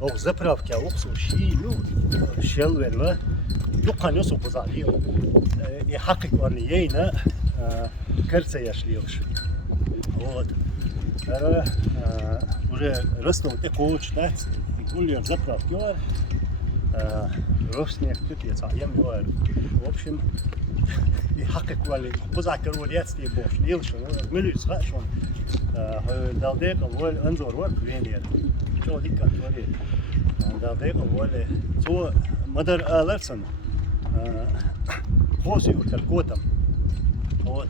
او заправки, او суши, ну, шелвела, дуканё сопозалио. И حقق ورنيينا كرسة يشليوش. Вот. Уже растут такоч, да, يقول لي заправки ور. روسني كنت يتعلم ور. В общем, يحقق ورني بزعكر وليات تي بوش ليلش ملي صحشون. دالديق أول أنظر ورك وين يعني. شو ديك وري. دالديق أول تو مدر ألرسن. خوسي وتلكوتم. Вот.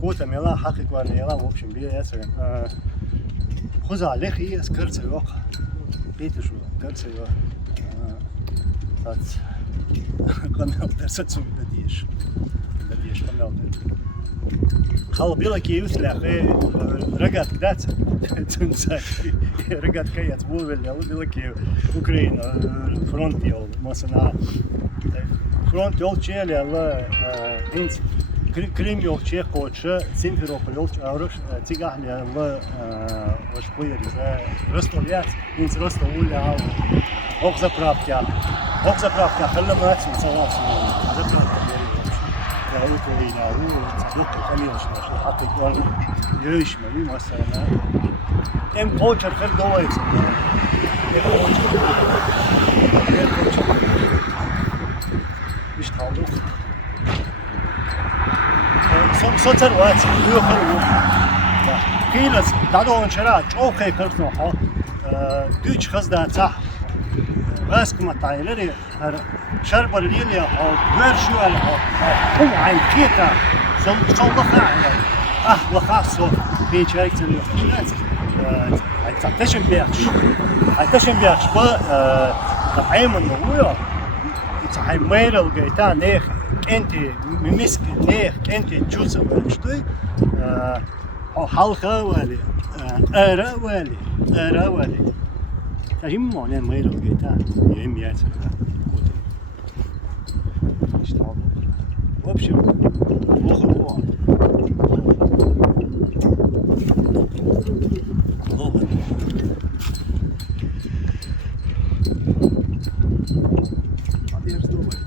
Кота мела حقق ورني لا в общем بيه يسرن. خذ عليك إيه سكرت الواقع. بيت شو كرت الواقع. قناة درست بديش قناة خال بيلا كي يسلع خي رجعت كدات تنسى رجعت كي تبول ولا بيلا كي أوكرانيا فرونت يول مثلا فرونت يول تشيل الله إنس كريم يول تشيل كوتش سيمفيروبل يول أورش تيجا لي الله وش بير إذا رستوريات إنس رستوريا أو zapravka خلنا ما تسوي صواب zapravka يا أوكرانيا وتدق خلينا شو حتى يقول يعيش ملي مثلا إم كوتشر خل دوائر مش تعلق صوتر وقت يخلو كيلس دادو انشراء أوكي كرتنا ها دوش خزدة صح غاسك ما تعيلري شرب الليلة أو برشو على هم عين كيتا صلخة على لخاصه في شركة الوحدات تعتشم بيعش تعيم النوية تعيم ميرل جيتا نيخ أنت ممسك نيخ أنت جوزة وشتوي حلقة والي أرا والي تجمع معناه ميرل جيتا يميات В общем, плохо. А я ж думаю.